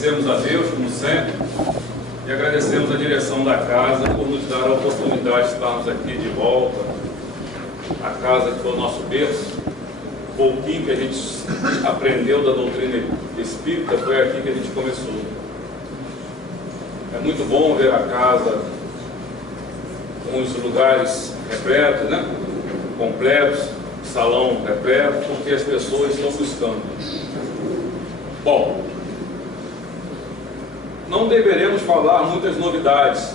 Agradecemos a Deus, como sempre, e agradecemos a direção da casa por nos dar a oportunidade de estarmos aqui de volta. A casa que foi o nosso berço, um pouquinho que a gente aprendeu da doutrina espírita, foi aqui que a gente começou. É muito bom ver a casa com os lugares repletos, né? Completos, salão repleto, porque as pessoas estão buscando. Bom, não deveremos falar muitas novidades,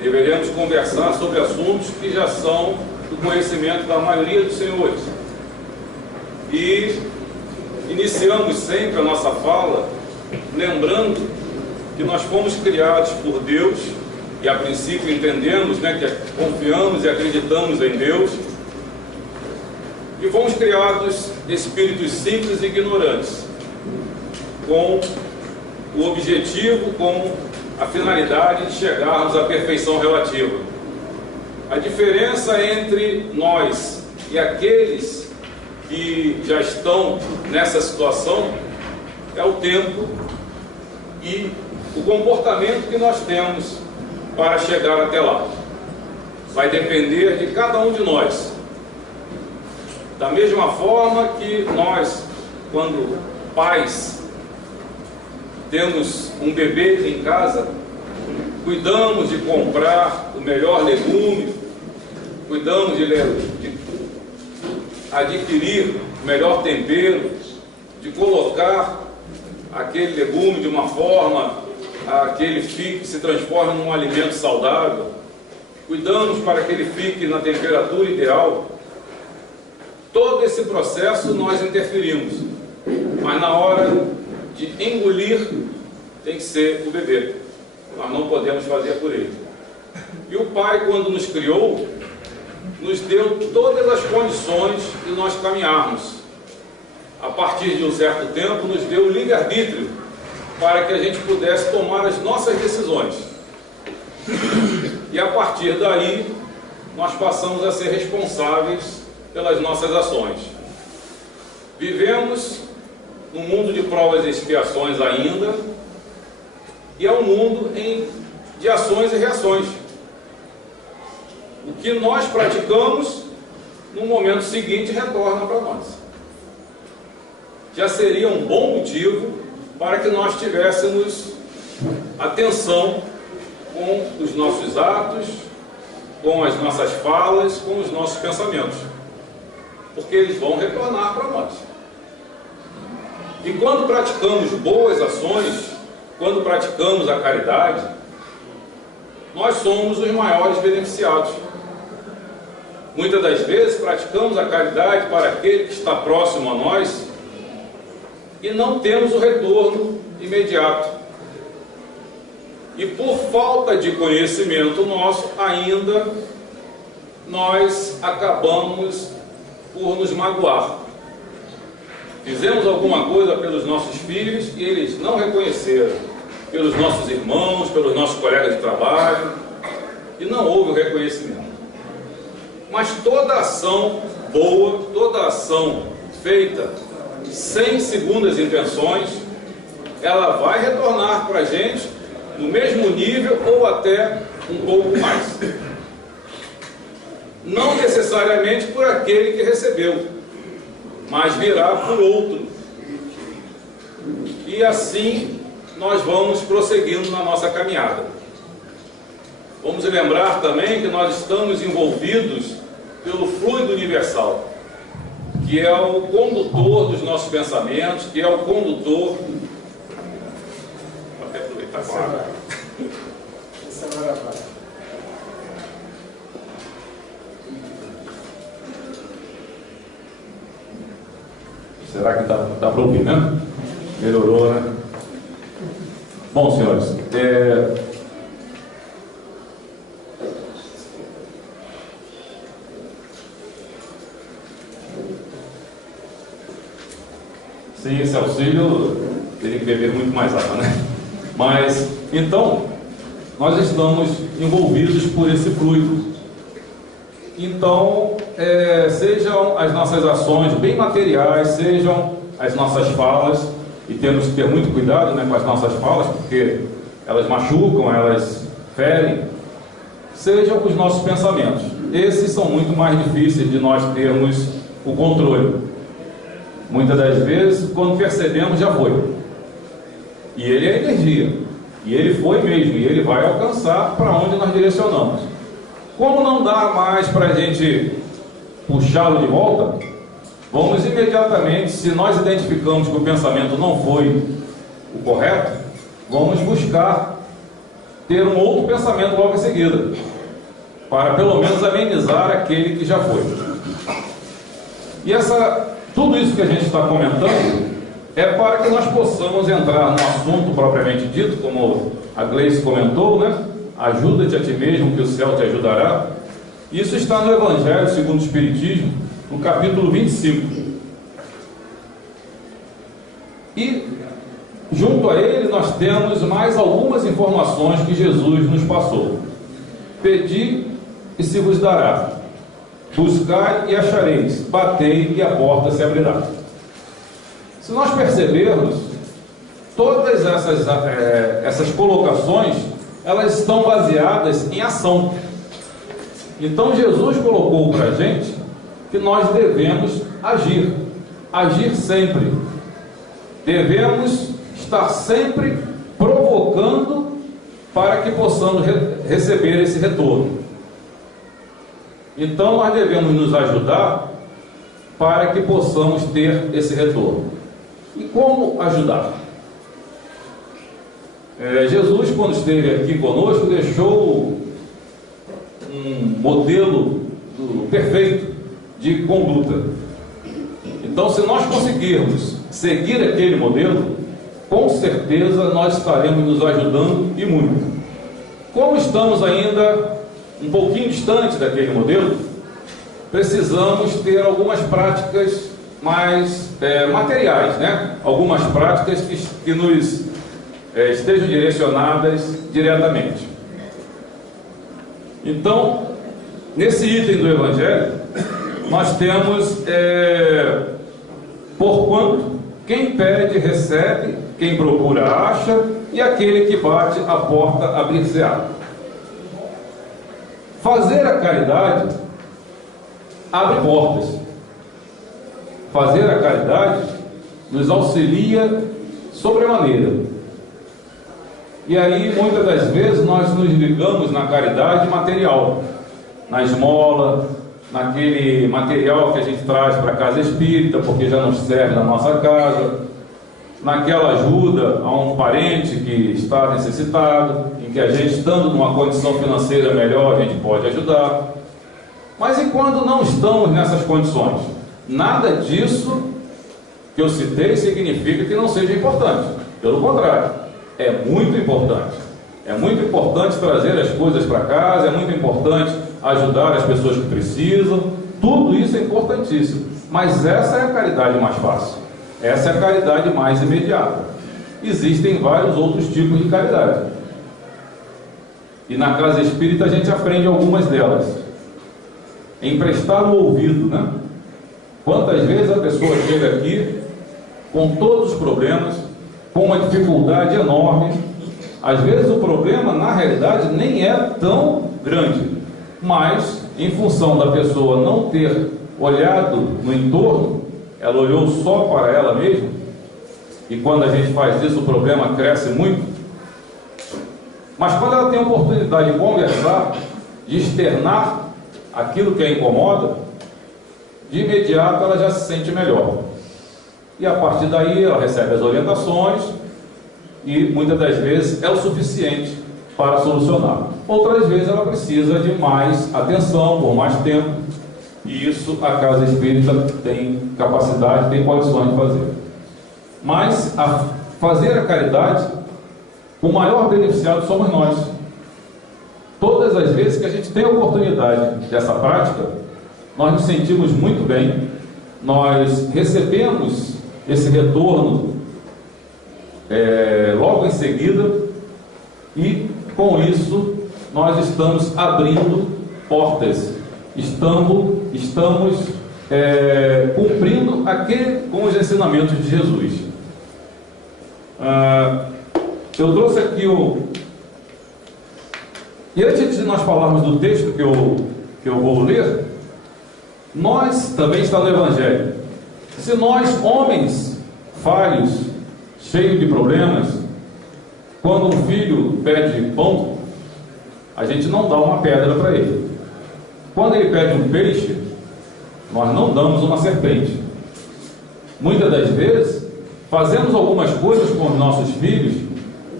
deveremos conversar sobre assuntos que já são do conhecimento da maioria dos senhores. E iniciamos sempre a nossa fala lembrando que nós fomos criados por Deus, e a princípio entendemos, né, que confiamos e acreditamos em Deus, e fomos criados espíritos simples e ignorantes, com o objetivo, com a finalidade de chegarmos à perfeição relativa. A diferença entre nós e aqueles que já estão nessa situação é o tempo e o comportamento que nós temos para chegar até lá. Vai depender de cada um de nós. Da mesma forma que nós, quando pais, temos um bebê em casa, cuidamos de comprar o melhor legume, cuidamos de adquirir o melhor tempero, de colocar aquele legume de uma forma a que ele fique, se transforme num alimento saudável, cuidamos para que ele fique na temperatura ideal. Todo esse processo nós interferimos, mas na hora de engolir tem que ser o bebê, nós não podemos fazer por ele. E o Pai, quando nos criou, nos deu todas as condições de nós caminharmos. A partir de um certo tempo nos deu o livre-arbítrio para que a gente pudesse tomar as nossas decisões, e a partir daí nós passamos a ser responsáveis pelas nossas ações. Vivemos num mundo de provas e expiações ainda, e é um mundo de ações e reações. O que nós praticamos, no momento seguinte, retorna para nós. Já seria um bom motivo para que nós tivéssemos atenção com os nossos atos, com as nossas falas, com os nossos pensamentos, porque eles vão retornar para nós. E quando praticamos boas ações, quando praticamos a caridade, nós somos os maiores beneficiados. Muitas das vezes praticamos a caridade para aquele que está próximo a nós e não temos o retorno imediato. E por falta de conhecimento nosso, ainda nós acabamos por nos magoar. Fizemos alguma coisa pelos nossos filhos e eles não reconheceram, pelos nossos irmãos, pelos nossos colegas de trabalho, e não houve o reconhecimento. Mas toda ação boa, toda ação feita sem segundas intenções, ela vai retornar para a gente no mesmo nível ou até um pouco mais. Não necessariamente por aquele que recebeu, mas virá por outro. E assim nós vamos prosseguindo na nossa caminhada. Vamos lembrar também que nós estamos envolvidos pelo fluido universal, que é o condutor dos nossos pensamentos, que é o condutor... Vou até aproveitar com a água. Será que está para ouvir, né? Melhorou, né? Bom, senhores, sem esse auxílio, teria que beber muito mais água, né? Mas, então, nós estamos envolvidos por esse fluido. Então, sejam as nossas ações bem materiais, sejam as nossas falas, e temos que ter muito cuidado, né, com as nossas falas, porque elas machucam, elas ferem, sejam os nossos pensamentos. Esses são muito mais difíceis de nós termos o controle. Muitas das vezes, quando percebemos, já foi. E ele é energia. E ele foi mesmo. E ele vai alcançar para onde nós direcionamos. Como não dá mais para a gente puxá-lo de volta, vamos imediatamente, se nós identificamos que o pensamento não foi o correto, vamos buscar ter um outro pensamento logo em seguida, para pelo menos amenizar aquele que já foi. E tudo isso que a gente está comentando é para que nós possamos entrar no assunto propriamente dito, como a Gleice comentou, né? Ajuda-te a ti mesmo, que o céu te ajudará. Isso está no Evangelho segundo o Espiritismo, no capítulo 25. E junto a ele nós temos mais algumas informações que Jesus nos passou. Pedi e se vos dará. Buscai e achareis. Batei e a porta se abrirá. Se nós percebermos, todas essas colocações, elas estão baseadas em ação. Então Jesus colocou para a gente que nós devemos agir sempre. Devemos estar sempre provocando para que possamos receber esse retorno. Então nós devemos nos ajudar para que possamos ter esse retorno. E como ajudar? Jesus, quando esteve aqui conosco, deixou um modelo perfeito de conduta. Então, se nós conseguirmos seguir aquele modelo, com certeza nós estaremos nos ajudando e muito. Como estamos ainda um pouquinho distante daquele modelo, precisamos ter algumas práticas mais materiais, né? Algumas práticas que nos estejam direcionadas diretamente. Então, nesse item do Evangelho, nós temos porquanto quem pede recebe, quem procura acha, e aquele que bate a porta abrir-se-á. Fazer a caridade abre portas. Fazer a caridade nos auxilia sobremaneira. E aí, muitas das vezes, nós nos ligamos na caridade material, na esmola, naquele material que a gente traz para a casa espírita, porque já nos serve na nossa casa, naquela ajuda a um parente que está necessitado, em que a gente, estando numa condição financeira melhor, a gente pode ajudar. Mas e quando não estamos nessas condições? Nada disso que eu citei significa que não seja importante. Pelo contrário, é muito importante. É muito importante trazer as coisas para casa, é muito importante ajudar as pessoas que precisam. Tudo isso é importantíssimo. Mas essa é a caridade mais fácil. Essa é a caridade mais imediata. Existem vários outros tipos de caridade. E na casa espírita a gente aprende algumas delas. Emprestar o ouvido, né? Quantas vezes a pessoa chega aqui com todos os problemas, com uma dificuldade enorme. Às vezes o problema, na realidade, nem é tão grande, mas em função da pessoa não ter olhado no entorno, ela olhou só para ela mesma, e quando a gente faz isso, o problema cresce muito. Mas quando ela tem a oportunidade de conversar, de externar aquilo que a incomoda, de imediato ela já se sente melhor. E a partir daí ela recebe as orientações, e muitas das vezes é o suficiente para solucionar. Outras vezes ela precisa de mais atenção, por mais tempo, e isso a casa espírita tem capacidade, tem condições de fazer. Mas fazer a caridade, o maior beneficiado somos nós. Todas as vezes que a gente tem a oportunidade dessa prática, nós nos sentimos muito bem, nós recebemos esse retorno logo em seguida, e com isso nós estamos abrindo portas, estamos cumprindo com os ensinamentos de Jesus. Eu trouxe aqui E antes de nós falarmos do texto que eu vou ler, nós também está no Evangelho. Se nós, homens falhos, cheios de problemas, quando um filho pede pão, a gente não dá uma pedra para ele. Quando ele pede um peixe, nós não damos uma serpente. Muitas das vezes, fazemos algumas coisas com os nossos filhos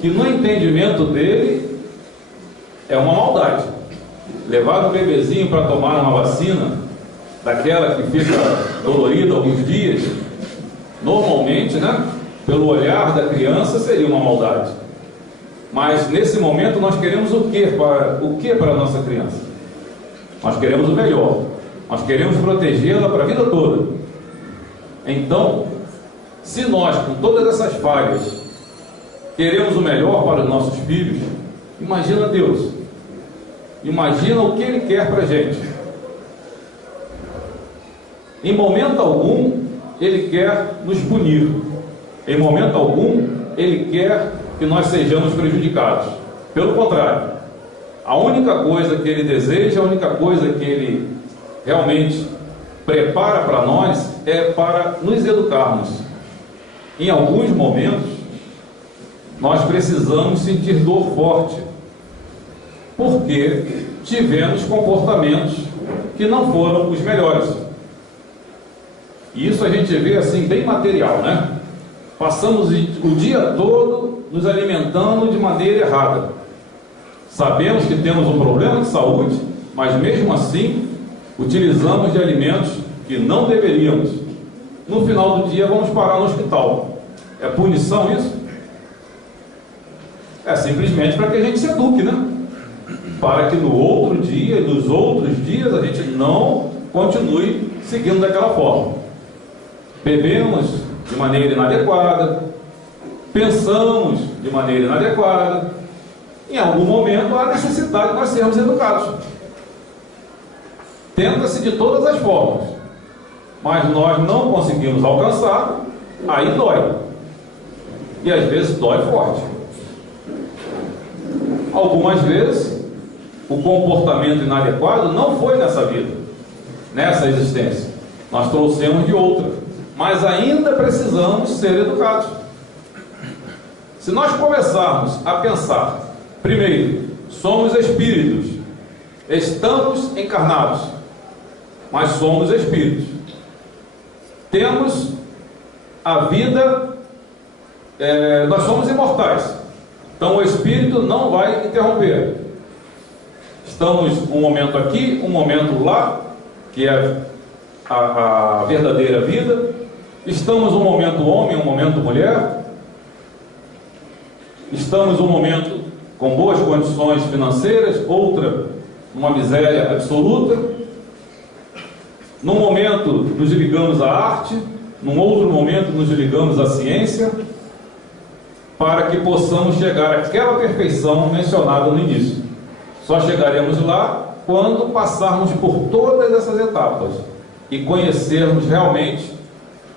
que no entendimento dele é uma maldade. Levar um bebezinho para tomar uma vacina, daquela que fica dolorida alguns dias, normalmente, né, pelo olhar da criança, seria uma maldade. Mas nesse momento nós queremos o que para a nossa criança? Nós queremos o melhor. Nós queremos protegê-la para a vida toda. Então, se nós, com todas essas falhas, queremos o melhor para os nossos filhos, imagina Deus. Imagina o que Ele quer para a gente. Em momento algum, Ele quer nos punir. Em momento algum, Ele quer que nós sejamos prejudicados. Pelo contrário, a única coisa que Ele deseja, a única coisa que Ele realmente prepara para nós é para nos educarmos. Em alguns momentos, nós precisamos sentir dor forte, porque tivemos comportamentos que não foram os melhores. E isso a gente vê assim, bem material, né? Passamos o dia todo nos alimentando de maneira errada. Sabemos que temos um problema de saúde, mas mesmo assim, utilizamos de alimentos que não deveríamos. No final do dia, vamos parar no hospital. É punição isso? É simplesmente para que a gente se eduque, né? Para que no outro dia, nos outros dias, a gente não continue seguindo daquela forma. Bebemos de maneira inadequada, pensamos de maneira inadequada. Em algum momento há necessidade de nós sermos educados. Tenta-se de todas as formas, mas nós não conseguimos alcançar, aí dói. E às vezes dói forte. Algumas vezes o comportamento inadequado não foi nessa vida, nessa existência. Nós trouxemos de outra, mas ainda precisamos ser educados. Se nós começarmos a pensar, primeiro, somos espíritos, estamos encarnados, mas somos espíritos. Temos a vida, nós somos imortais. Então o espírito não vai interromper. Estamos um momento aqui, um momento lá, que é a verdadeira vida. Estamos um momento homem, um momento mulher. Estamos um momento com boas condições financeiras, outra numa miséria absoluta. Num momento nos ligamos à arte, num outro momento nos ligamos à ciência, para que possamos chegar àquela perfeição mencionada no início. Só chegaremos lá quando passarmos por todas essas etapas e conhecermos realmente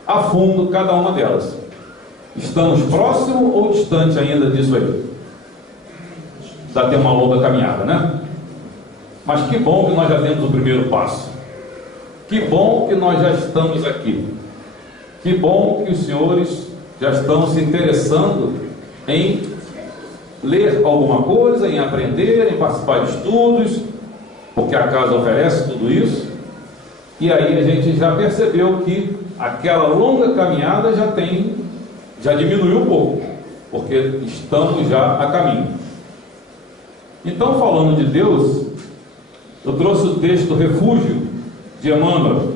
a fundo cada uma delas. Estamos próximo ou distante ainda disso aí? Dá ter uma longa caminhada, né? Mas que bom que nós já temos o primeiro passo. Que bom que nós já estamos aqui. Que bom que os senhores já estão se interessando em ler alguma coisa, em aprender, em participar de estudos, porque a casa oferece tudo isso. E aí a gente já percebeu que aquela longa caminhada já diminuiu um pouco, porque estamos já a caminho. Então, falando de Deus, eu trouxe o texto Refúgio de Emmanuel.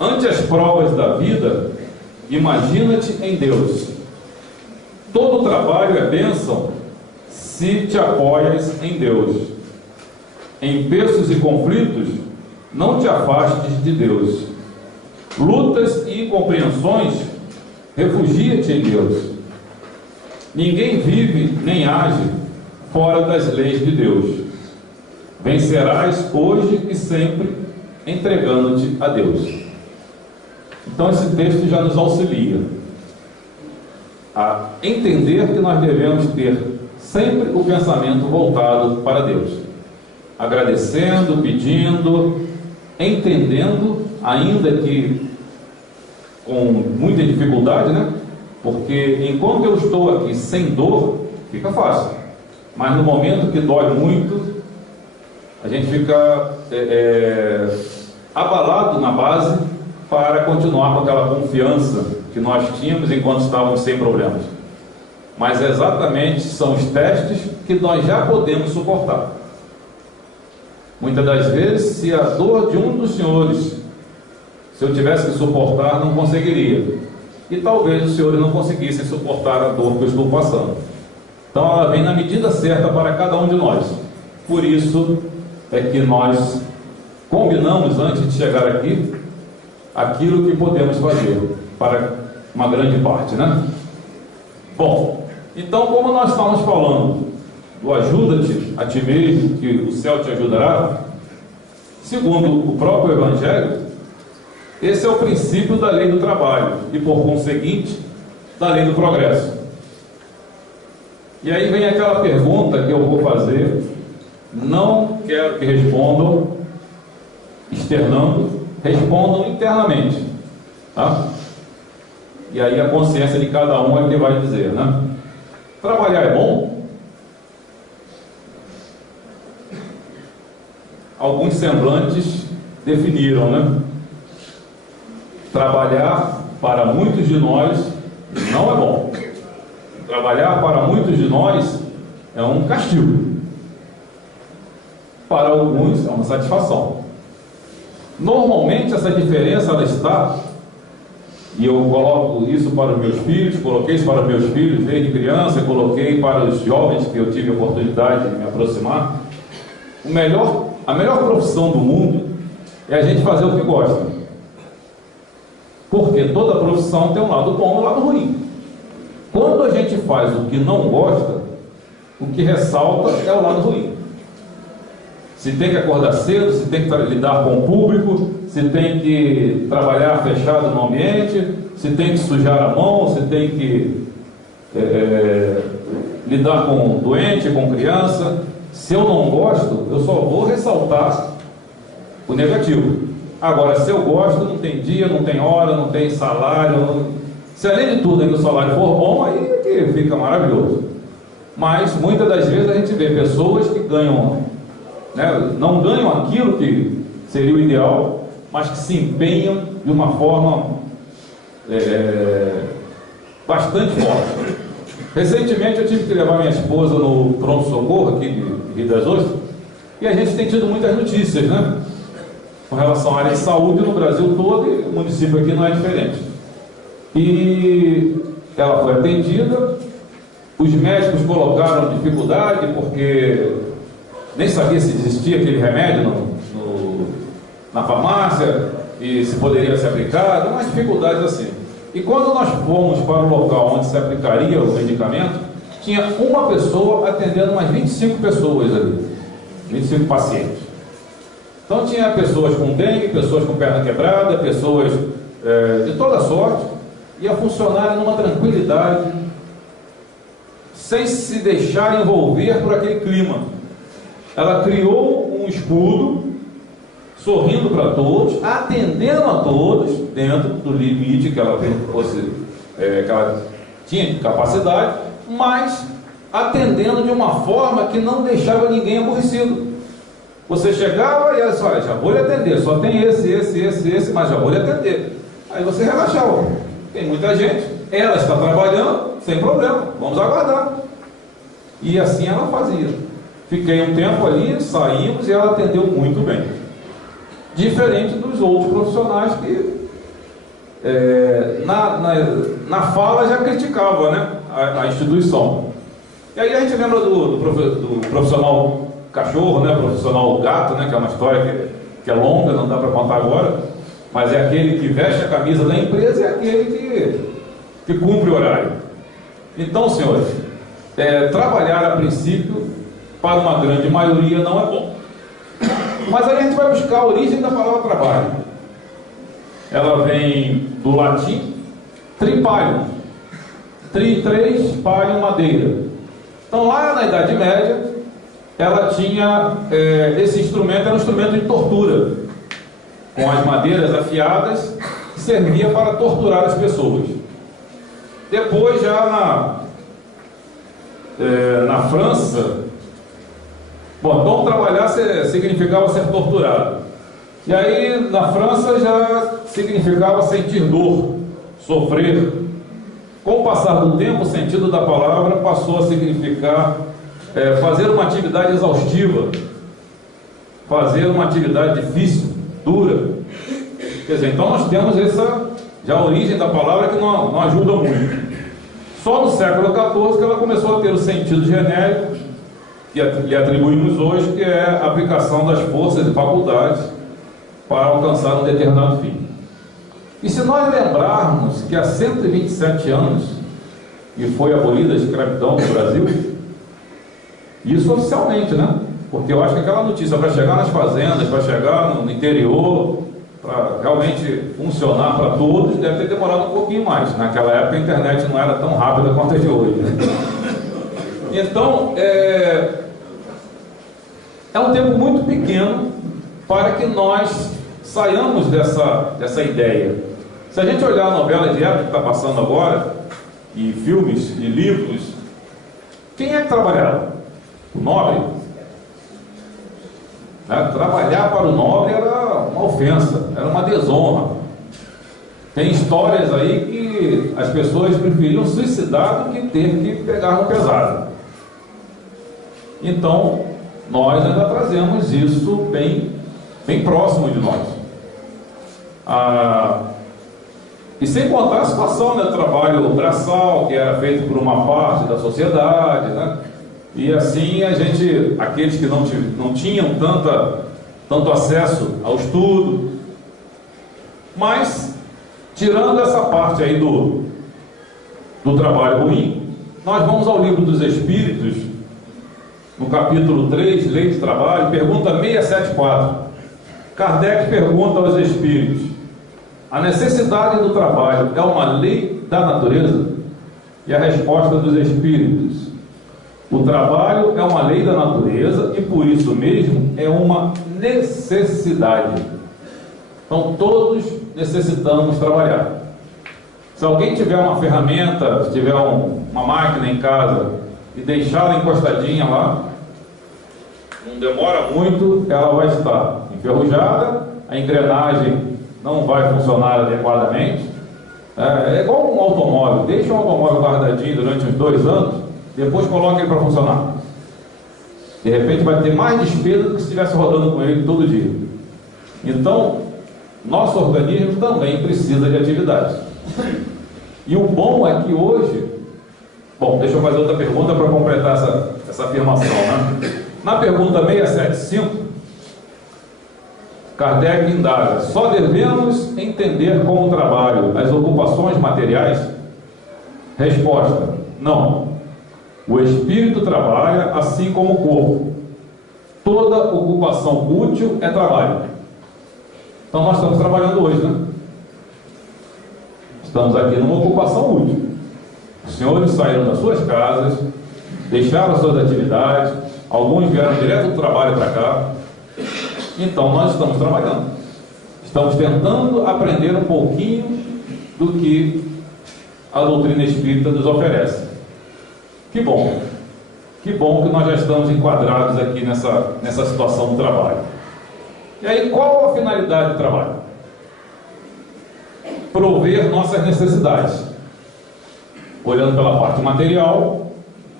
Ante as provas da vida, imagina-te em Deus. Todo trabalho é bênção se te apoias em Deus. Em empeços e conflitos, não te afastes de Deus. Lutas e incompreensões, refugia-te em Deus. Ninguém vive nem age fora das leis de Deus. Vencerás hoje e sempre entregando-te a Deus. Então esse texto já nos auxilia. a entender que nós devemos ter sempre o pensamento voltado para Deus, agradecendo, pedindo, entendendo, ainda que com muita dificuldade, né? Porque enquanto eu estou aqui sem dor, fica fácil, mas no momento que dói muito, a gente fica abalado na base para continuar com aquela confiança que nós tínhamos enquanto estávamos sem problemas. Mas exatamente são os testes que nós já podemos suportar. Muitas das vezes, se a dor de um dos senhores, se eu tivesse que suportar, não conseguiria. E talvez os senhores não conseguissem suportar a dor que eu estou passando. Então ela vem na medida certa para cada um de nós. Por isso é que nós combinamos, antes de chegar aqui, aquilo que podemos fazer para uma grande parte, né? Bom, então, como nós estamos falando do ajuda-te a ti mesmo, que o céu te ajudará, segundo o próprio Evangelho, esse é o princípio da lei do trabalho e, por conseguinte, da lei do progresso. E aí vem aquela pergunta que eu vou fazer, não quero que respondam externando, respondam internamente, tá? E aí a consciência de cada um é que vai dizer, né? Trabalhar é bom? Alguns semblantes definiram, né? Trabalhar para muitos de nós não é bom. Trabalhar para muitos de nós é um castigo. Para alguns é uma satisfação. Normalmente essa diferença ela está, e eu coloco isso para os meus filhos, coloquei isso para os meus filhos desde criança, coloquei para os jovens que eu tive a oportunidade de me aproximar. A melhor profissão do mundo é a gente fazer o que gosta. Porque toda profissão tem um lado bom e um lado ruim. Quando a gente faz o que não gosta, o que ressalta é o lado ruim. Se tem que acordar cedo, se tem que lidar com o público, se tem que trabalhar fechado no ambiente, se tem que sujar a mão, se tem que lidar com doente, com criança. Se eu não gosto, eu só vou ressaltar o negativo. Agora, se eu gosto, não tem dia, não tem hora, não tem salário. Se além de tudo ainda o salário for bom, aí é que fica maravilhoso. Mas muitas das vezes a gente vê pessoas que ganham, né, não ganham aquilo que seria o ideal, mas que se empenham de uma forma bastante forte. Recentemente eu tive que levar minha esposa no pronto-socorro aqui de Rio das Ostras, e a gente tem tido muitas notícias, né, com relação à área de saúde no Brasil todo, e o município aqui não é diferente. E ela foi atendida, os médicos colocaram dificuldade porque nem sabia se existia aquele remédio na farmácia e se poderia ser aplicado, umas dificuldades assim. E quando nós fomos para o local onde se aplicaria o medicamento, tinha uma pessoa atendendo umas 25 pessoas ali, 25 pacientes. Então tinha pessoas com dengue, pessoas com perna quebrada, pessoas de toda sorte, e a funcionária numa tranquilidade, sem se deixar envolver por aquele clima. Ela criou um escudo, sorrindo para todos, atendendo a todos, dentro do limite que ela tinha de capacidade, mas atendendo de uma forma que não deixava ninguém aborrecido. Você chegava e ela disse, olha, já vou lhe atender, só tem esse, mas já vou lhe atender. Aí você relaxava. Tem muita gente, ela está trabalhando, sem problema, vamos aguardar. E assim ela fazia. Fiquei um tempo ali, saímos e ela atendeu muito bem. Diferente dos outros profissionais que na fala já criticava, né, a instituição. E aí a gente lembra do profissional cachorro, né, profissional gato, né, que é uma história que é longa, não dá para contar agora, mas é aquele que veste a camisa da empresa e é aquele que cumpre o horário. Então, senhores, trabalhar a princípio para uma grande maioria não é bom. Mas aí a gente vai buscar a origem da palavra trabalho. Ela vem do latim tripalium. três palham madeira. Então lá na Idade Média, ela tinha, esse instrumento era um instrumento de tortura, com as madeiras afiadas, que servia para torturar as pessoas. Depois já na França, bom, então trabalhar significava ser torturado. E aí na França já significava sentir dor, sofrer. Com o passar do tempo, o sentido da palavra passou a significar fazer uma atividade exaustiva, fazer uma atividade difícil, dura. Quer dizer, então nós temos já a origem da palavra que não ajuda muito. Só no século XIV que ela começou a ter o sentido genérico que lhe atribuímos hoje, que é a aplicação das forças e faculdades para alcançar um determinado fim. E se nós lembrarmos que há 127 anos que foi abolida a escravidão no Brasil, isso oficialmente, né? Porque eu acho que aquela notícia para chegar nas fazendas, para chegar no interior, para realmente funcionar para todos, deve ter demorado um pouquinho mais. Naquela época a internet não era tão rápida quanto a de hoje, né? Então, é um tempo muito pequeno para que nós saiamos dessa ideia. Se a gente olhar a novela de época que está passando agora, e filmes e livros, quem é que trabalhava? O nobre? Né? Trabalhar para o nobre era uma ofensa, era uma desonra. Tem histórias aí que as pessoas preferiam suicidar do que ter que pegar no pesado. Então, nós ainda trazemos isso bem próximo de nós. E sem contar a situação, né, do trabalho braçal, que era feito por uma parte da sociedade, né? E assim aqueles que não tinham tanto acesso ao estudo. Mas, tirando essa parte aí do trabalho ruim, nós vamos ao Livro dos Espíritos, no capítulo 3, Lei de Trabalho, pergunta 674. Kardec pergunta aos espíritos: a necessidade do trabalho é uma lei da natureza? E a resposta dos espíritos: o trabalho é uma lei da natureza e por isso mesmo é uma necessidade. Então todos necessitamos trabalhar. Se alguém tiver uma ferramenta, se tiver uma máquina em casa e deixá-la encostadinha lá, não demora muito, ela vai estar enferrujada, a engrenagem não vai funcionar adequadamente. É igual um automóvel: deixa um automóvel guardadinho durante uns 2 anos, depois coloca ele para funcionar. De repente vai ter mais despesa do que se estivesse rodando com ele todo dia. Então, nosso organismo também precisa de atividade. E o bom é que hoje... Bom, deixa eu fazer outra pergunta para completar essa afirmação, né? Na pergunta 675, Kardec indaga: só devemos entender como trabalho as ocupações materiais? Resposta: não. O espírito trabalha assim como o corpo. Toda ocupação útil é trabalho. Então nós estamos trabalhando hoje, né? Estamos aqui numa ocupação útil. Os senhores saíram das suas casas, deixaram as suas atividades, alguns vieram direto do trabalho para cá. Então nós estamos trabalhando. Estamos tentando aprender um pouquinho do que a doutrina espírita nos oferece. Que bom que nós já estamos enquadrados aqui nessa situação do trabalho. E aí, qual a finalidade do trabalho? Prover nossas necessidades. Olhando pela parte material,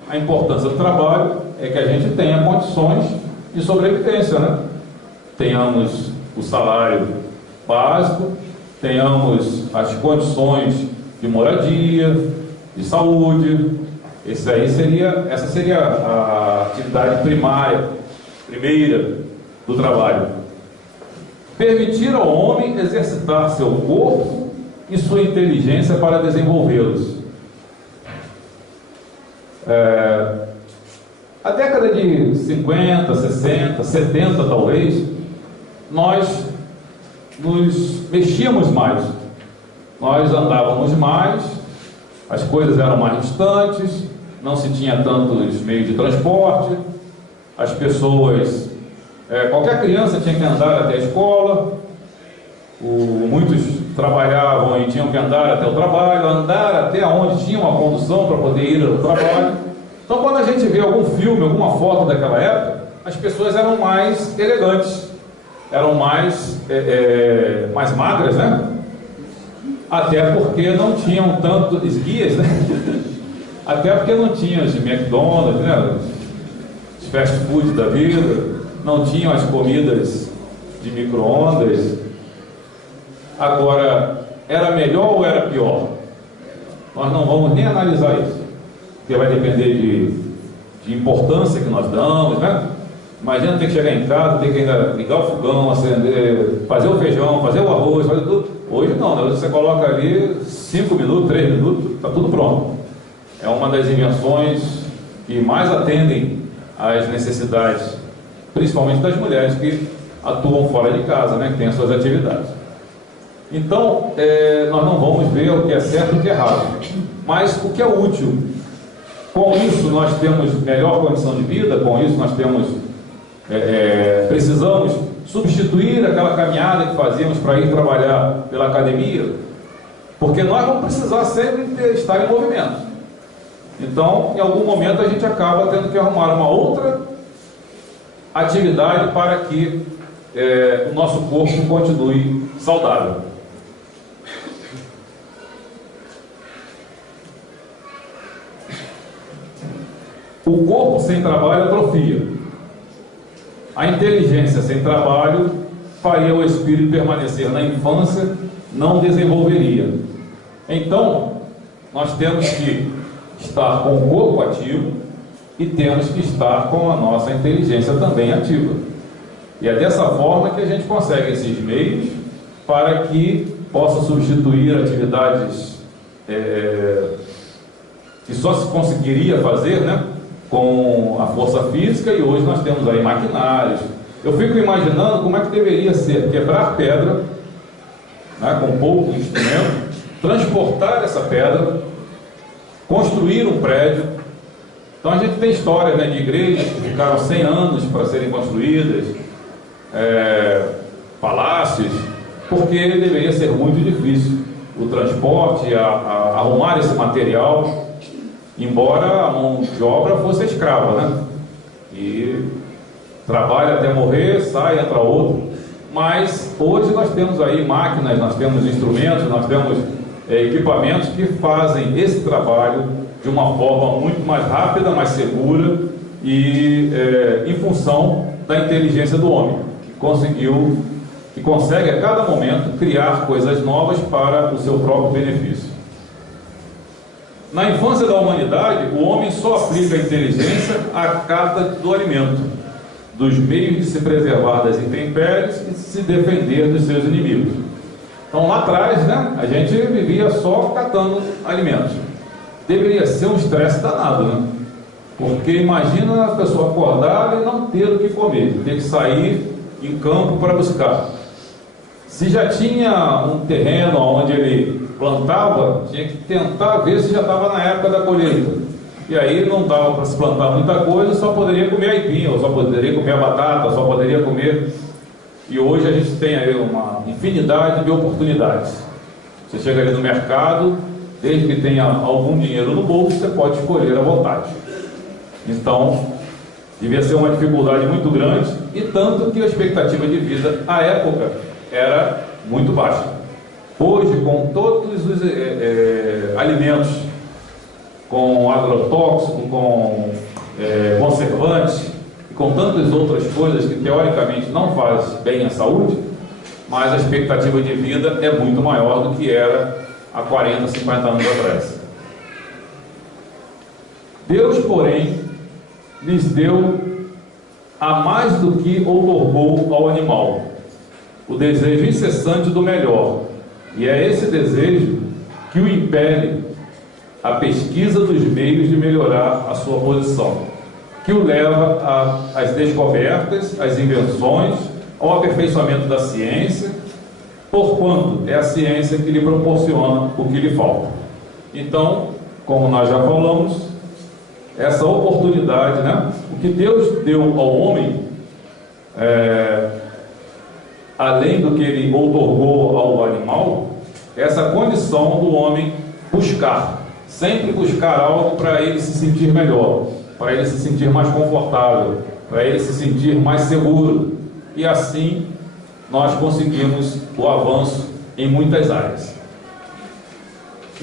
a importância do trabalho é que a gente tenha condições de sobrevivência, né? Tenhamos o salário básico, tenhamos as condições de moradia, de saúde. Essa seria a atividade primeira do trabalho. Permitir ao homem exercitar seu corpo e sua inteligência para desenvolvê-los. A década de 50, 60, 70 talvez, nós nos mexíamos mais, nós andávamos mais, as coisas eram mais distantes, não se tinha tantos meios de transporte, as pessoas, qualquer criança tinha que andar até a escola, muitos trabalhavam e tinham que andar até o trabalho, andar até onde tinha uma condução para poder ir ao trabalho. Então, quando a gente vê algum filme, alguma foto daquela época, as pessoas eram mais elegantes, eram mais magras, né? Até porque não tinham tantos guias, né? Até porque não tinham os McDonald's, né? Os fast food da vida, não tinham as comidas de micro-ondas. Agora, era melhor ou era pior? Nós não vamos nem analisar isso, porque vai depender de importância que nós damos, né? Imagina ter que chegar em casa, ter que ainda ligar o fogão, acender, fazer o feijão, fazer o arroz, fazer tudo. Hoje não, né? Hoje você coloca ali 5 minutos, 3 minutos, está tudo pronto. É uma das invenções que mais atendem às necessidades, principalmente das mulheres que atuam fora de casa, né? Que têm as suas atividades. Então, nós não vamos ver o que é certo e o que é errado, mas o que é útil. Com isso nós temos melhor condição de vida, com isso nós temos, precisamos substituir aquela caminhada que fazíamos para ir trabalhar pela academia, porque nós vamos precisar sempre estar em movimento. Então, em algum momento a gente acaba tendo que arrumar uma outra atividade para que o nosso corpo continue saudável. O corpo sem trabalho atrofia. A inteligência sem trabalho faria o espírito permanecer na infância, não desenvolveria. Então, nós temos que estar com o corpo ativo e temos que estar com a nossa inteligência também ativa. E é dessa forma que a gente consegue esses meios para que possa substituir atividades que só se conseguiria fazer, né, com a força física, e hoje nós temos aí maquinários. Eu fico imaginando como é que deveria ser quebrar pedra, né, com pouco instrumento, transportar essa pedra, construir um prédio. Então a gente tem história, né, de igrejas que ficaram 100 anos para serem construídas, palácios, porque deveria ser muito difícil o transporte, arrumar esse material, embora a mão de obra fosse escrava, né? E trabalha até morrer, sai, entra outro. Mas hoje nós temos aí máquinas, nós temos instrumentos, nós temos equipamentos que fazem esse trabalho de uma forma muito mais rápida, mais segura e em função da inteligência do homem, que consegue a cada momento criar coisas novas para o seu próprio benefício. Na infância da humanidade, o homem só aplica a inteligência à cata do alimento, dos meios de se preservar das intempéries e de se defender dos seus inimigos. Então lá atrás, né, a gente vivia só catando alimentos. Deveria ser um estresse danado, né? Porque imagina a pessoa acordar e não ter o que comer, ter que sair em campo para buscar. Se já tinha um terreno onde ele plantava, tinha que tentar ver se já estava na época da colheita. E aí não dava para se plantar muita coisa, só poderia comer aipim, ou só poderia comer a batata, só poderia comer. E hoje a gente tem aí uma infinidade de oportunidades. Você chega ali no mercado, desde que tenha algum dinheiro no bolso, você pode escolher à vontade. Então, devia ser uma dificuldade muito grande, e tanto que a expectativa de vida à época era muito baixa. Hoje, com todos os alimentos, com agrotóxico, com conservantes, e com tantas outras coisas que teoricamente não fazem bem à saúde, mas a expectativa de vida é muito maior do que era há 40, 50 anos atrás. Deus, porém, lhes deu a mais do que outorgou ao animal, o desejo incessante do melhor, e é esse desejo que o impele à pesquisa dos meios de melhorar a sua posição, que o leva às descobertas, às invenções, ao aperfeiçoamento da ciência, porquanto é a ciência que lhe proporciona o que lhe falta. Então, como nós já falamos, essa oportunidade, né? O que Deus deu ao homem, além do que Ele outorgou ao animal, essa condição do homem buscar, sempre buscar algo para ele se sentir melhor, para ele se sentir mais confortável, para ele se sentir mais seguro, e assim nós conseguimos o avanço em muitas áreas.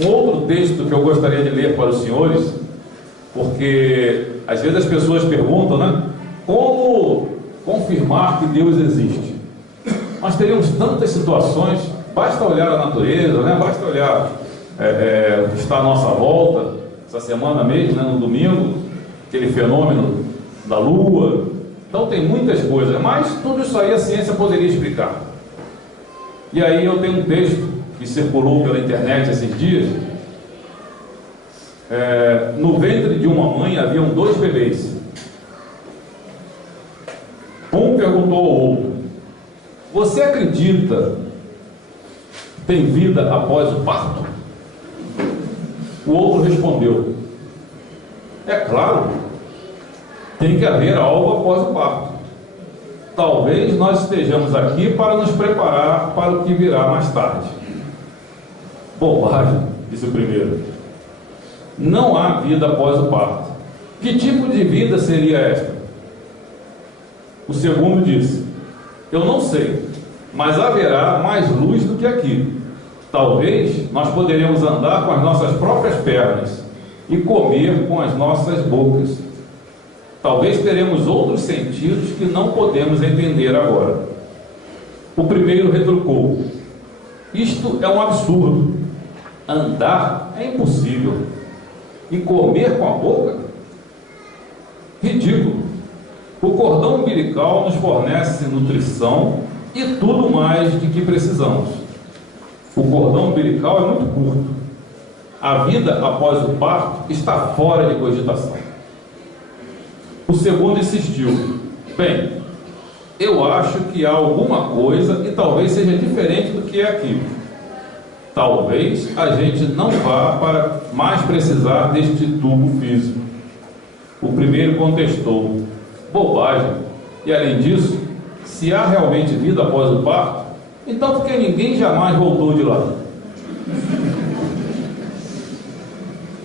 Um outro texto que eu gostaria de ler para os senhores, porque às vezes as pessoas perguntam, né, como confirmar que Deus existe? Nós teríamos tantas situações, basta olhar a natureza, né, basta olhar o que está à nossa volta, essa semana mesmo, né, no domingo, aquele fenômeno da Lua. Então tem muitas coisas, mas tudo isso aí a ciência poderia explicar. E aí eu tenho um texto que circulou pela internet esses dias. No ventre de uma mãe haviam 2 bebês. Um perguntou ao outro: você acredita que tem vida após o parto? O outro respondeu: é claro, tem que haver algo após o parto. Talvez nós estejamos aqui para nos preparar para o que virá mais tarde. Bobagem, disse o primeiro. Não há vida após o parto. Que tipo de vida seria esta? O segundo disse: eu não sei, mas haverá mais luz do que aqui. Talvez nós poderemos andar com as nossas próprias pernas e comer com as nossas bocas. Talvez teremos outros sentidos que não podemos entender agora. O primeiro retrucou: isto é um absurdo. Andar é impossível. E comer com a boca? Ridículo. O cordão umbilical nos fornece nutrição e tudo mais de que precisamos. O cordão umbilical é muito curto. A vida após o parto está fora de cogitação. O segundo insistiu: bem, eu acho que há alguma coisa e talvez seja diferente do que é aqui. Talvez a gente não vá para mais precisar deste tubo físico. O primeiro contestou: bobagem. E além disso, se há realmente vida após o parto, então por que ninguém jamais voltou de lá?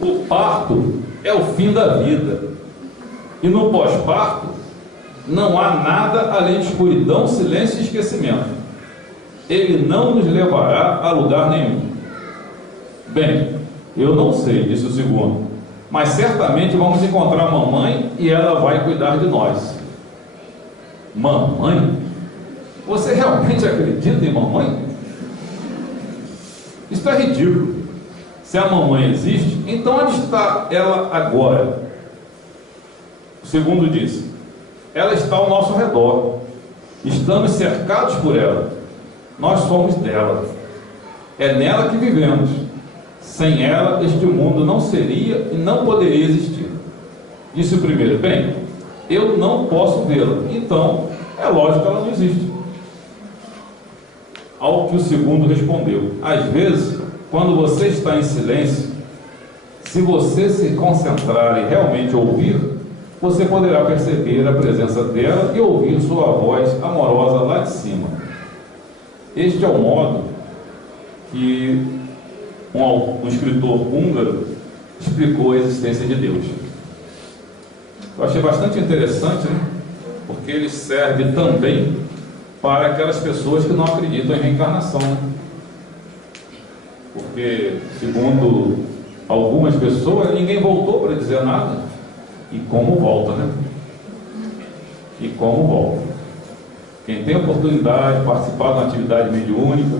O parto é o fim da vida. E no pós-parto não há nada além de escuridão, silêncio e esquecimento. Ele não nos levará a lugar nenhum. Bem, eu não sei, disse o segundo, mas certamente vamos encontrar a mamãe e ela vai cuidar de nós. Mamãe? Você realmente acredita em mamãe? Isso é ridículo. Se a mamãe existe, então onde está ela agora? O segundo disse: ela está ao nosso redor. Estamos cercados por ela. Nós somos dela. É nela que vivemos. Sem ela, este mundo não seria e não poderia existir. Disse o primeiro: bem, eu não posso vê-la, então é lógico que ela não existe. Ao que o segundo respondeu: às vezes, quando você está em silêncio, se você se concentrar e realmente ouvir, você poderá perceber a presença dela e ouvir sua voz amorosa lá de cima. Este é o modo que um escritor húngaro explicou a existência de Deus. Eu achei bastante interessante, né? Porque ele serve também para aquelas pessoas que não acreditam em reencarnação, né? Porque, segundo algumas pessoas, ninguém voltou para dizer nada. E como volta, né? E como volta. Quem tem a oportunidade de participar de uma atividade mediúnica,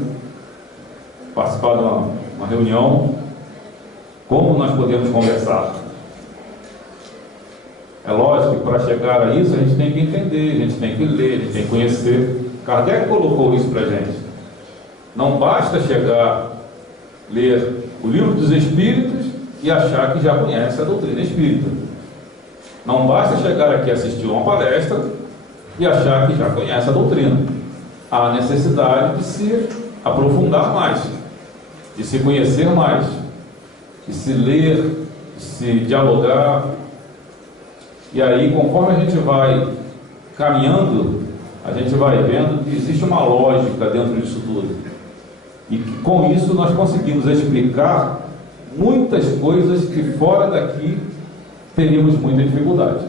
participar de uma reunião, como nós podemos conversar? É lógico que para chegar a isso a gente tem que entender, a gente tem que ler, a gente tem que conhecer. Kardec colocou isso para a gente. Não basta chegar, ler o Livro dos Espíritos e achar que já conhece a doutrina espírita. Não basta chegar aqui e assistir uma palestra e achar que já conhece a doutrina. Há necessidade de se aprofundar mais, de se conhecer mais, de se ler, se dialogar. E aí, conforme a gente vai caminhando, a gente vai vendo que existe uma lógica dentro disso tudo. E que, com isso, nós conseguimos explicar muitas coisas que fora daqui teríamos muita dificuldade.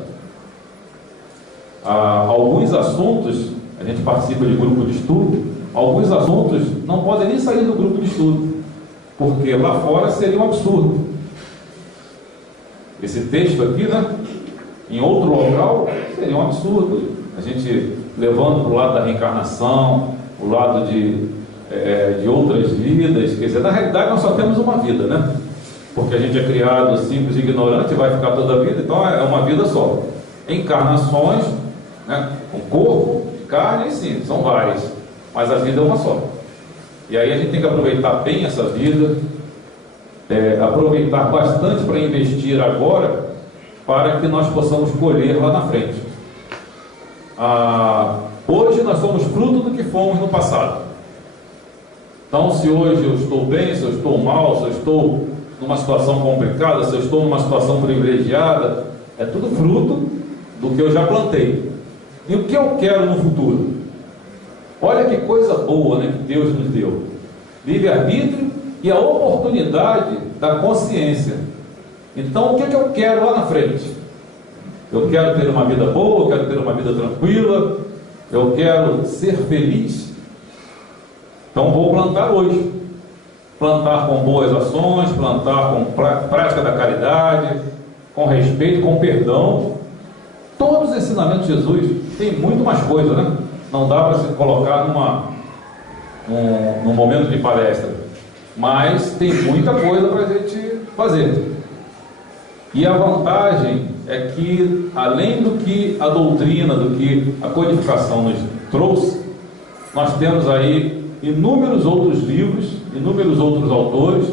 Alguns assuntos, a gente participa de grupo de estudo, alguns assuntos não podem nem sair do grupo de estudo, porque lá fora seria um absurdo. Esse texto aqui, né, em outro local, seria um absurdo. A gente levando para o lado da reencarnação, o lado de outras vidas, quer dizer, na realidade nós só temos uma vida, né? Porque a gente é criado simples e ignorante e vai ficar toda a vida, então é uma vida só. Encarnações, né, com corpo, carne, sim, são várias, mas a vida é uma só. E aí a gente tem que aproveitar bem essa vida, aproveitar bastante para investir agora, para que nós possamos colher lá na frente. Hoje nós somos fruto do que fomos no passado. Então, se hoje eu estou bem, se eu estou mal, se eu estou numa situação complicada, se eu estou numa situação privilegiada, é tudo fruto do que eu já plantei. E o que eu quero no futuro? Olha que coisa boa, né, que Deus nos deu. Livre-arbítrio e a oportunidade da consciência. Então, o que eu quero lá na frente? Eu quero ter uma vida boa, eu quero ter uma vida tranquila, eu quero ser feliz. Então, vou plantar hoje. Plantar com boas ações, plantar com prática da caridade, com respeito, com perdão. Todos os ensinamentos de Jesus, tem muito mais coisa, né? Não dá para se colocar num momento de palestra, mas tem muita coisa para a gente fazer. E a vantagem é que, além do que a doutrina, do que a codificação nos trouxe, nós temos aí inúmeros outros livros, inúmeros outros autores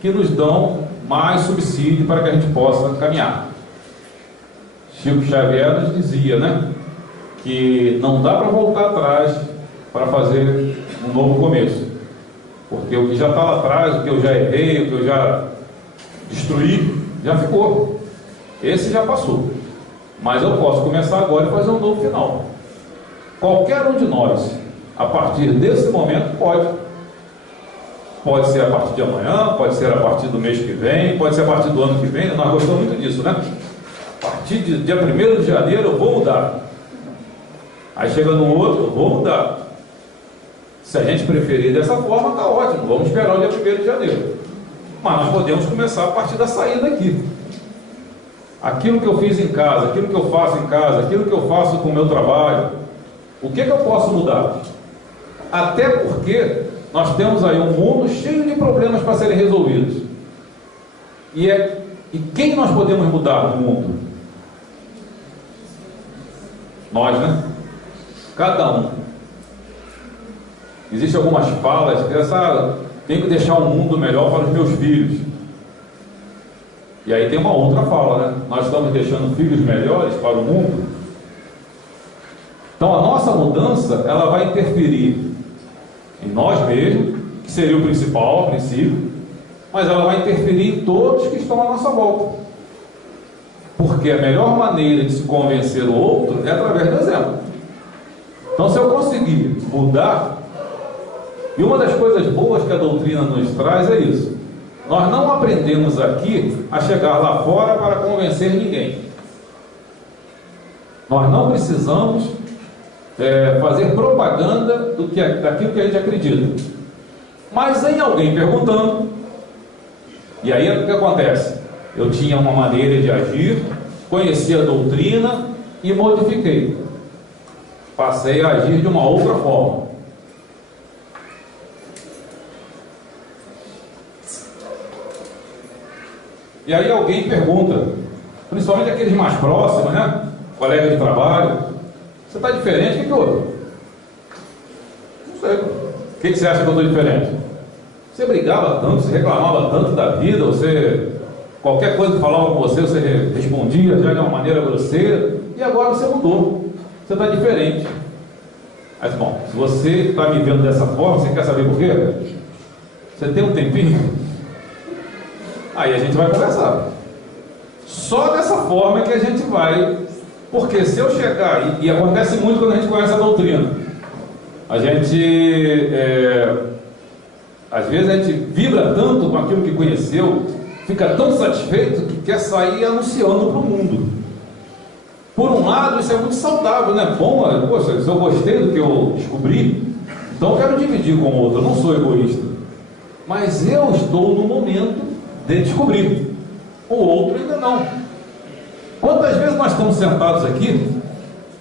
que nos dão mais subsídio para que a gente possa caminhar. Chico Xavier nos dizia, né, que não dá para voltar atrás para fazer um novo começo, porque o que já está lá atrás, o que eu já errei, o que eu já destruí, já ficou. Esse já passou, mas eu posso começar agora e fazer um novo final. Qualquer um de nós, a partir desse momento, pode ser a partir de amanhã, pode ser a partir do mês que vem, pode ser a partir do ano que vem. Nós gostamos muito disso, né? A partir de dia 1º de janeiro eu vou mudar. Aí chega no outro, eu vou mudar. Se a gente preferir dessa forma, está ótimo, vamos esperar o dia 1º de janeiro. Mas nós podemos começar a partir da saída aqui. Aquilo que eu fiz em casa, aquilo que eu faço em casa, aquilo que eu faço com o meu trabalho, o que eu posso mudar? Até porque nós temos aí um mundo cheio de problemas para serem resolvidos. E quem nós podemos mudar no mundo? Nós, né? Cada um. Existem algumas falas que tem que deixar um mundo melhor para os meus filhos. E aí tem uma outra fala, né? Nós estamos deixando filhos melhores para o mundo. Então a nossa mudança, ela vai interferir em nós mesmos, que seria o principal a princípio, mas ela vai interferir em todos que estão à nossa volta. Porque a melhor maneira de se convencer o outro é através do exemplo. Então, se eu conseguir mudar, e uma das coisas boas que a doutrina nos traz é isso: nós não aprendemos aqui a chegar lá fora para convencer ninguém. Nós não precisamos fazer propaganda daquilo que a gente acredita. Mas em alguém perguntando, e aí o que acontece? Eu tinha uma maneira de agir, conheci a doutrina e modifiquei. Passei a agir de uma outra forma. E aí alguém pergunta, principalmente aqueles mais próximos, né? Colega de trabalho: você está diferente? O que houve? Não sei. O que você acha que eu estou diferente? Você brigava tanto, você reclamava tanto da vida, qualquer coisa que falava com você respondia já de uma maneira grosseira, e agora você mudou, você está diferente. Mas bom, se você está me vendo dessa forma, você quer saber por quê? Você tem um tempinho? Aí a gente vai conversar. Só dessa forma que a gente vai, porque se eu chegar, e acontece muito quando a gente conhece a doutrina, a gente, às vezes a gente vibra tanto com aquilo que conheceu, fica tão satisfeito que quer sair anunciando para o mundo. Por um lado, isso é muito saudável, né? Bom, poxa, se eu gostei do que eu descobri, então eu quero dividir com o outro, eu não sou egoísta. Mas eu estou no momento de descobrir, o outro ainda não. Quantas vezes nós estamos sentados aqui,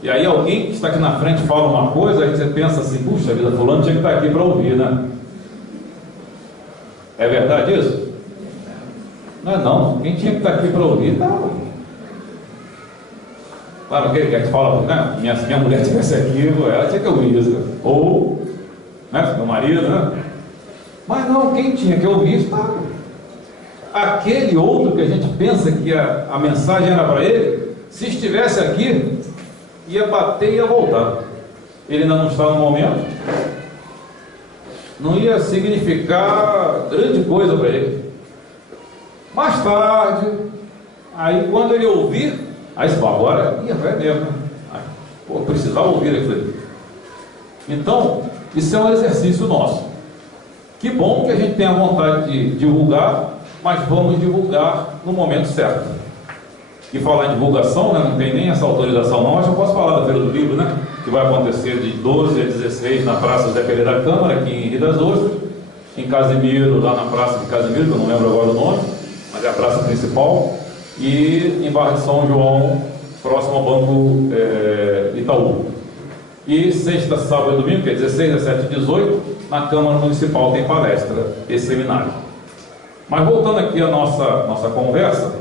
e aí alguém que está aqui na frente fala uma coisa, aí você pensa assim, puxa vida, fulano tinha que estar aqui para ouvir, né? É verdade isso? Não é não, quem tinha que estar aqui para ouvir, não. Claro que a gente fala, né? Minha mulher estivesse aqui, ela tinha que ouvir isso. Ou, né? Meu marido, né? Mas não, quem tinha que ouvir estava. Aquele outro que a gente pensa que a mensagem era para ele, se estivesse aqui, ia bater e ia voltar. Ele ainda não está no momento, não ia significar grande coisa para ele. Mais tarde, aí quando ele ouvir, aí você fala, agora ia ver mesmo. Pô, precisava ouvir aquilo ali. Então, isso é um exercício nosso. Que bom que a gente tem a vontade de divulgar, mas vamos divulgar no momento certo. E falar em divulgação, né, não tem nem essa autorização não, mas eu posso falar da Feira do Livro, né, que vai acontecer de 12 a 16 na Praça Zé Pereira da Câmara, aqui em Rio das Ostras, em Casimiro, lá na Praça de Casimiro, que eu não lembro agora o nome, mas é a praça principal, e em Barra de São João, próximo ao Banco Itaú. E sexta, sábado e domingo, que é 16, 17 e 18, na Câmara Municipal tem palestra e seminário. Mas voltando aqui à nossa conversa,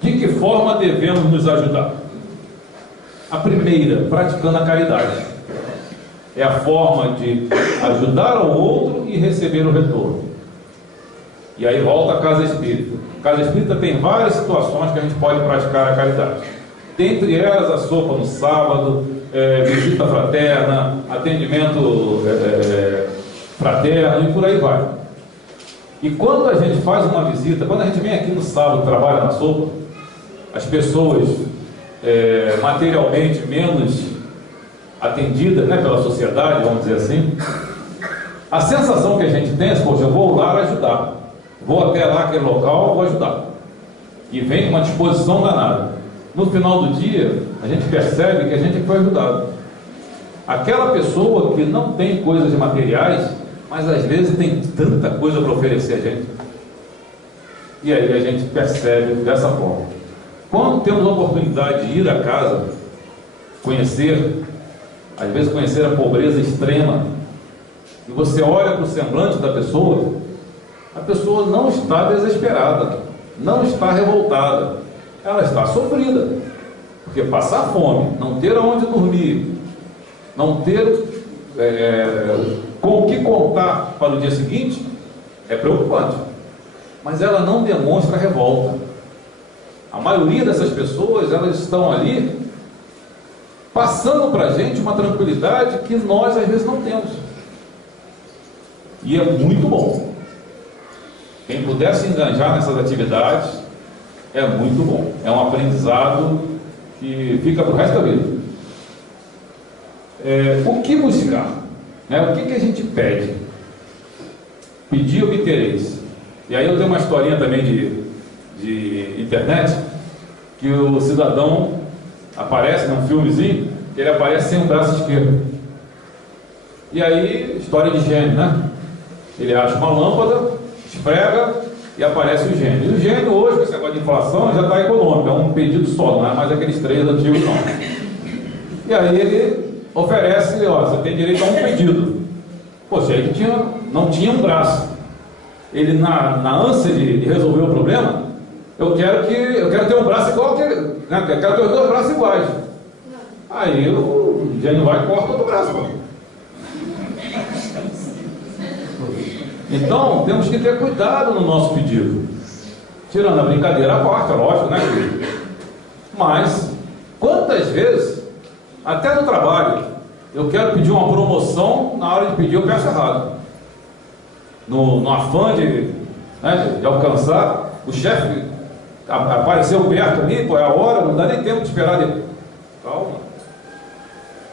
de que forma devemos nos ajudar? A primeira, praticando a caridade. É a forma de ajudar ao outro e receber o retorno. E aí volta a Casa Espírita. A Casa Espírita tem várias situações que a gente pode praticar a caridade. Dentre elas, a sopa no sábado, visita fraterna, atendimento fraterno e por aí vai. E quando a gente faz uma visita, quando a gente vem aqui no sábado, trabalha na sopa, as pessoas materialmente menos atendidas, né, pela sociedade, vamos dizer assim, a sensação que a gente tem é, poxa, eu vou lá ajudar, vou até lá aquele local, vou ajudar, e vem com uma disposição danada. No final do dia, a gente percebe que a gente foi ajudado. Aquela pessoa que não tem coisas materiais, mas às vezes tem tanta coisa para oferecer a gente, e aí a gente percebe dessa forma. Quando temos a oportunidade de ir à casa, conhecer, às vezes conhecer a pobreza extrema, e você olha para o semblante da pessoa, a pessoa não está desesperada, não está revoltada, ela está sofrida, porque passar fome, não ter aonde dormir, não ter com o que contar para o dia seguinte, é preocupante, mas ela não demonstra revolta. A maioria dessas pessoas, elas estão ali passando para a gente uma tranquilidade que nós às vezes não temos, e é muito bom. Quem puder se enganjar nessas atividades é muito bom, é um aprendizado que fica para o resto da vida. O que buscar? O que a gente pede? Pedir, obtereis. E aí eu tenho uma historinha também de internet, que o cidadão aparece num filmezinho, que ele aparece sem o braço esquerdo. E aí, história de gênio, né? Ele acha uma lâmpada, esfrega e aparece o gênio. E o gênio hoje, com esse negócio de inflação, já está econômico, é um pedido só, não é mais aqueles 3 antigos não. E aí ele oferece, ó, você tem direito a um pedido. Poxa, ele não tinha um braço. Ele, na ânsia de resolver o problema, eu quero ter um braço igual aquele, né? Eu quero ter os 2 braços iguais. Aí o gênio vai e corta outro braço. Pô. Então, temos que ter cuidado no nosso pedido. Tirando a brincadeira à parte, é lógico, né? Mas, quantas vezes, até no trabalho, eu quero pedir uma promoção, na hora de pedir eu peço errado. no afã de alcançar, o chefe apareceu perto ali, pô, é a hora, não dá nem tempo de esperar ele. Calma.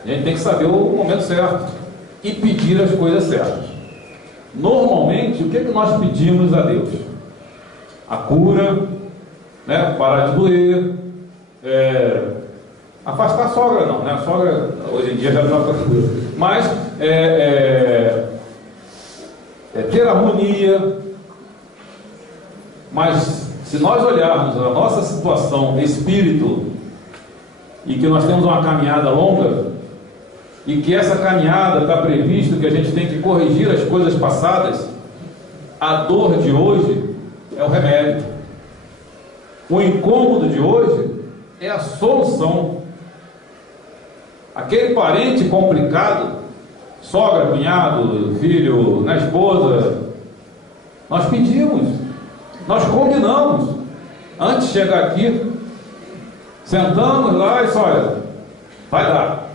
A gente tem que saber o momento certo e pedir as coisas certas. Normalmente, o que nós pedimos a Deus? A cura, né? Parar de doer, afastar a sogra não, né? A sogra hoje em dia já está tranquila, mas ter harmonia. Mas se nós olharmos a nossa situação, espírito, e que nós temos uma caminhada longa, e que essa caminhada está previsto que a gente tem que corrigir as coisas passadas, a dor de hoje é o remédio, o incômodo de hoje é a solução. Aquele parente complicado, sogra, cunhado, filho, na esposa, nós pedimos, nós combinamos, antes de chegar aqui, sentamos lá e disse, olha, vai dar,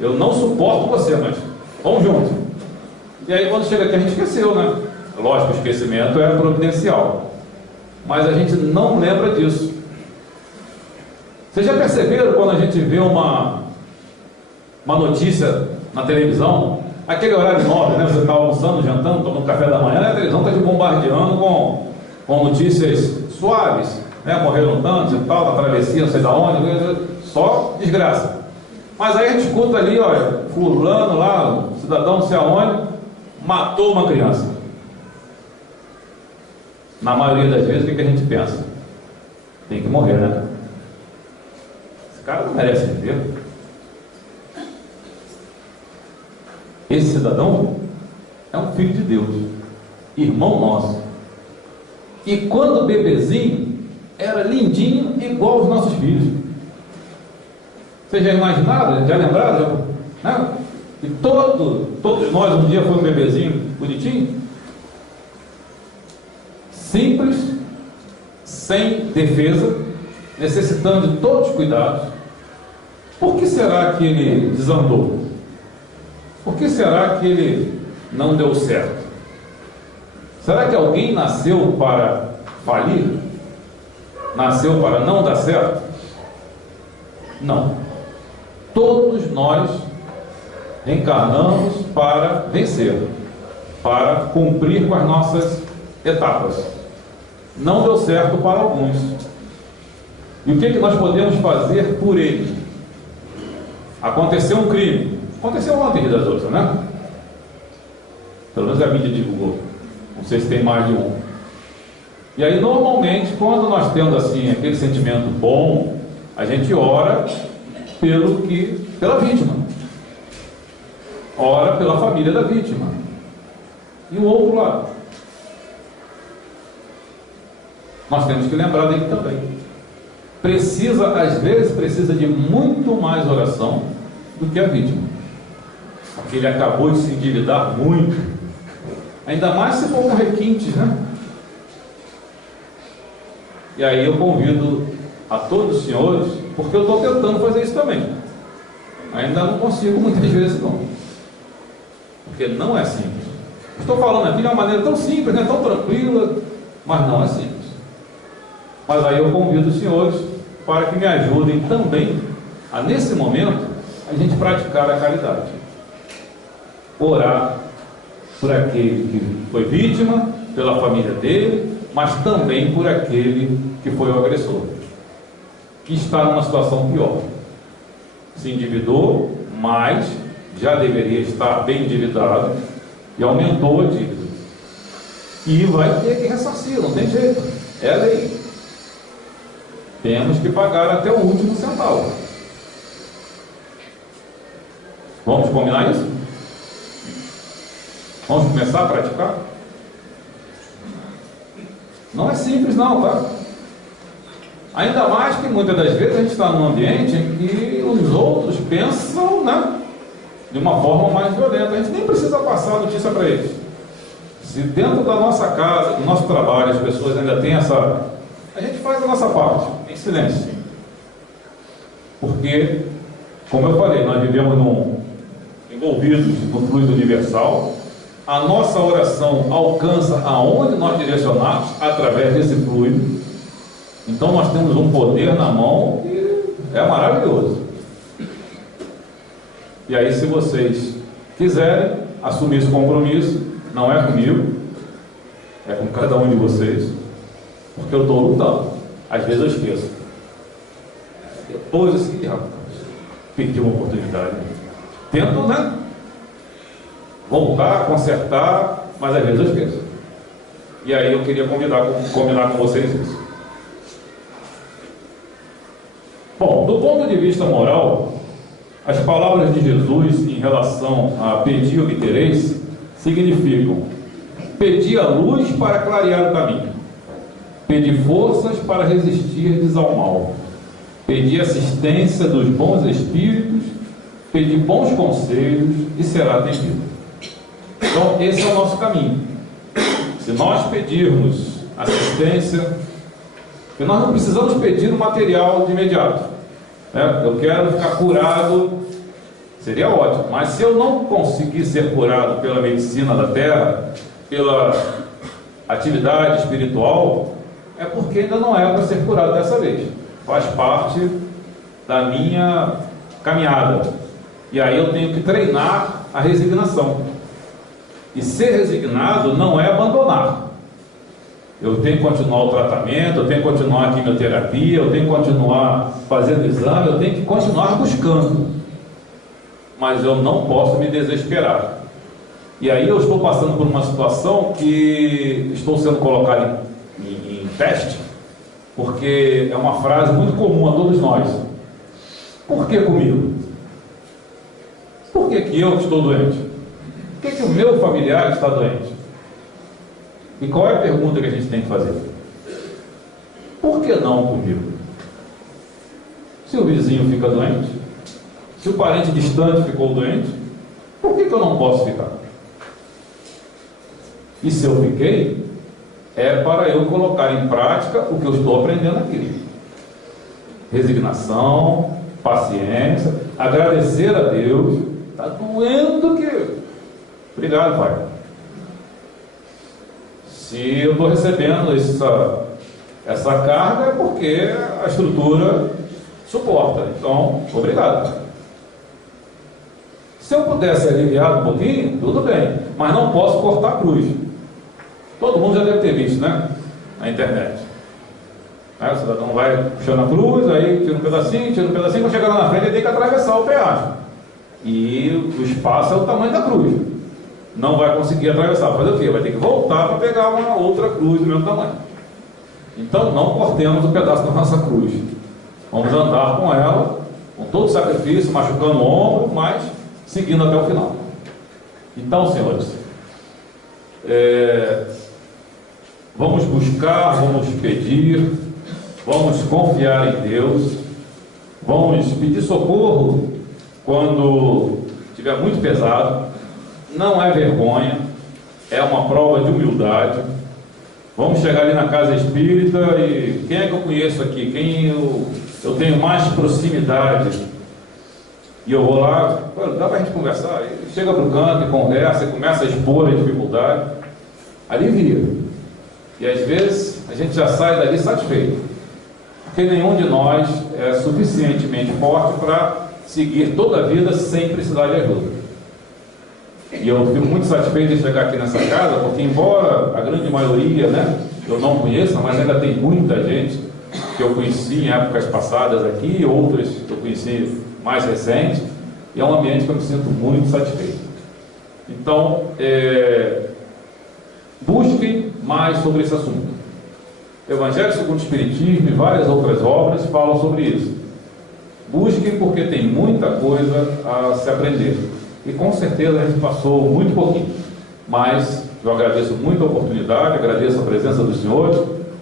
eu não suporto você, mas vamos juntos. E aí quando chega aqui a gente esqueceu, né? Lógico, o esquecimento é providencial, mas a gente não lembra disso. Vocês já perceberam quando a gente vê uma notícia na televisão, aquele horário nobre, né? Você está almoçando, jantando, tomando café da manhã, e a televisão está te bombardeando com notícias suaves, né? Morreram tantos e tal, da travessia, não sei da onde, só desgraça. Mas aí a gente escuta ali, olha, fulano lá, cidadão não sei aonde, matou uma criança. Na maioria das vezes, o que a gente pensa? Tem que morrer, né? Esse cara não merece viver. Esse cidadão é um filho de Deus, irmão nosso. E quando bebezinho, era lindinho, igual aos nossos filhos. Vocês já imaginaram? Já lembraram? Né? E todos nós um dia fomos um bebezinho bonitinho, simples, sem defesa, necessitando de todos os cuidados. Por que será que ele desandou? Por que será que ele não deu certo? Será que alguém nasceu para falir? Nasceu para não dar certo? Não. Todos nós encarnamos para vencer, para cumprir com as nossas etapas. Não deu certo para alguns. E o que nós podemos fazer por ele? Aconteceu um crime. Aconteceu ontem das outras, né? Pelo menos a mídia divulgou. Não sei se tem mais de um. E aí, normalmente, quando nós temos assim aquele sentimento bom, a gente ora pela vítima. Ora pela família da vítima. E o outro lado. Nós temos que lembrar dele também. Às vezes, precisa de muito mais oração do que a vítima. Porque ele acabou de se endividar muito. Ainda mais se for com requintes, né? E aí eu convido a todos os senhores, porque eu estou tentando fazer isso também. Ainda não consigo muitas vezes não. Porque não é simples. Estou falando aqui de uma maneira tão simples, né? Tão tranquila, mas não é simples. Mas aí eu convido os senhores para que me ajudem também a, nesse momento, a gente praticar a caridade. Orar por aquele que foi vítima, pela família dele, mas também por aquele que foi o agressor, que está numa situação pior. Se endividou, mas já deveria estar bem endividado e aumentou a dívida. E vai ter que ressarcir, não tem jeito. É a lei. Temos que pagar até o último centavo. Vamos combinar isso? Vamos começar a praticar? Não é simples não, tá? Ainda mais que muitas das vezes a gente está num ambiente em que os outros pensam, né, de uma forma mais violenta. A gente nem precisa passar a notícia para eles. Se dentro da nossa casa, do nosso trabalho, as pessoas ainda têm essa... A gente faz a nossa parte, em silêncio. Porque, como eu falei, nós vivemos envolvidos no fluido universal, a nossa oração alcança aonde nós direcionarmos através desse fluido. Então nós temos um poder na mão que é maravilhoso. E aí, se vocês quiserem assumir esse compromisso, não é comigo, é com cada um de vocês, porque eu estou lutando. Às vezes eu esqueço. Depois assim, rapaz, perdi uma oportunidade. Tento, né? Voltar, consertar, mas às vezes eu esqueço. E aí eu queria combinar com vocês isso. Bom, do ponto de vista moral, as palavras de Jesus em relação a pedir e obtereis significam: pedir a luz para clarear o caminho, pedir forças para resistirdes ao mal, pedir assistência dos bons espíritos, pedir bons conselhos e será atendido. Então esse é o nosso caminho. Se nós pedirmos assistência, porque nós não precisamos pedir o material de imediato, né? Eu quero ficar curado, seria ótimo, mas se eu não conseguir ser curado pela medicina da terra, pela atividade espiritual, é porque ainda não é para ser curado dessa vez. Faz parte da minha caminhada. E aí eu tenho que treinar a resignação. E ser resignado não é abandonar. Eu tenho que continuar o tratamento, eu tenho que continuar a quimioterapia, eu tenho que continuar fazendo exame, eu tenho que continuar buscando. Mas eu não posso me desesperar. E aí eu estou passando por uma situação que estou sendo colocado em teste, porque é uma frase muito comum a todos nós. Por que comigo? Por que eu estou doente? Por que o meu familiar está doente? E qual é a pergunta que a gente tem que fazer? Por que não comigo? Se o vizinho fica doente, se o parente distante ficou doente, por que eu não posso ficar? E se eu fiquei, é para eu colocar em prática o que eu estou aprendendo aqui. Resignação, paciência, agradecer a Deus. Está doendo que... Obrigado, Pai. Se eu estou recebendo essa carga, é porque a estrutura suporta. Então, obrigado. Se eu pudesse aliviar um pouquinho, tudo bem, mas não posso cortar a cruz. Todo mundo já deve ter visto, né? Na internet. O cidadão vai puxando a cruz, aí tira um pedacinho, quando chegar lá na frente ele tem que atravessar o pedágio. E o espaço é o tamanho da cruz. Não vai conseguir atravessar. Fazer o quê? Vai ter que voltar para pegar uma outra cruz do mesmo tamanho. Então não cortemos o pedaço da nossa cruz. Vamos andar com ela, com todo o sacrifício, machucando o ombro, mas seguindo até o final. Então, senhores, vamos buscar, vamos pedir, vamos confiar em Deus, vamos pedir socorro quando estiver muito pesado. Não é vergonha, é uma prova de humildade. Vamos chegar ali na casa espírita e quem é que eu conheço aqui? Quem eu tenho mais proximidade? E eu vou lá, dá para a gente conversar? E chega para o canto e conversa, e começa a expor a dificuldade, alivia. E às vezes a gente já sai dali satisfeito, porque nenhum de nós é suficientemente forte para seguir toda a vida sem precisar de ajuda. E eu fico muito satisfeito de chegar aqui nessa casa, porque embora a grande maioria, né, eu não conheça, mas ainda tem muita gente que eu conheci em épocas passadas aqui, outras que eu conheci mais recentes, e é um ambiente que eu me sinto muito satisfeito. Então, busquem mais sobre esse assunto. Evangelho segundo o Espiritismo e várias outras obras falam sobre isso. Busquem, porque tem muita coisa a se aprender. E com certeza a gente passou muito pouquinho. Mas eu agradeço muito a oportunidade, agradeço a presença dos senhores,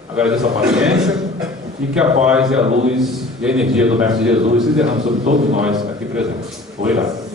agradeço a paciência, e que a paz e a luz e a energia do Mestre Jesus se derramem sobre todos nós aqui presentes. Obrigado.